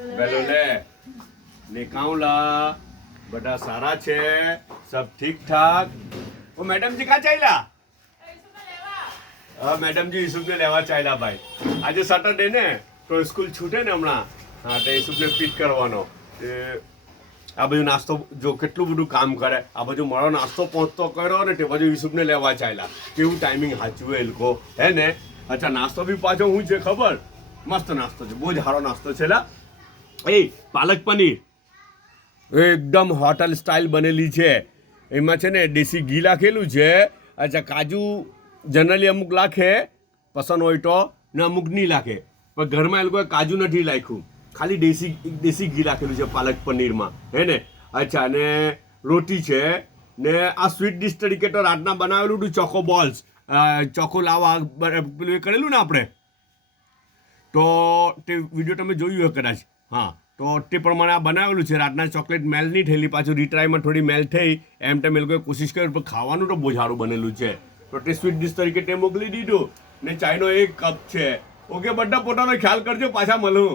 bellow લે નિકાઉલા બધા સારા છે सब ठीक ठाक वो मैडम जी कहाँ चाहेला हाँ मैडम जी यूसुफ ने लेवा चाहेला भाई आज सैटरडे ने तो स्कूल छूटे ने हमणा हाँ तो यूसुफ ने पिक करवानो आ बाजू नास्तो जो કેટલું બધું કામ કરે આ બાજુ મારો નાસ્તો પહોંચતો કર્યો ને તે બાજુ યુસુફને લેવા ચાલ્યા કેવું ટાઈમિંગ સાચું એ લોકો હે ને અચ્છા નાસ્તો બી પાછો હું છે ખબર મસ્ત નાસ્તો છે બહુ જ સારો નાસ્તો છે લા એ પાલક પનીર એકદમ હોટલ સ્ટાઇલ બનેલી છે એમાં છે ને દેશી ઘી લાખેલું છે અચ્છા કાજુ જનરલી અમુક લાખે પસંદ હોય તો ને અમુક નહીં લાખે પણ ઘરમાં એ લોકોએ કાજુ નથી નાખ્યું ખાલી દેશી ઘી રાખેલું છે પાલક પનીરમાં હે ને અચ્છા ને રોટી છે ને આ સ્વીટ ડિશ તરીકે તો રાતના બનાવેલું હતું ચોકો બોલ્સ ચોકો લાવા પેલું એ કરેલું ને આપણે તો તે વિડીયો તમે જોયું હોય કદાચ હા તો તે પ્રમાણે આ બનાવેલું છે રાતના ચોકલેટ મેલ નહીં થયેલી પાછું રીટ્રાયમાં થોડી મેલ થઈ એમ તેમ એ લોકોએ કોશિશ કરી પણ ખાવાનું તો બહુ સારું બનેલું છે તો તે સ્વીટ ડિશ તરીકે તે મોકલી દીધું ને ચાયનો એક કપ છે ઓકે બધા પોતાનો ખ્યાલ કરજો પાછા મળું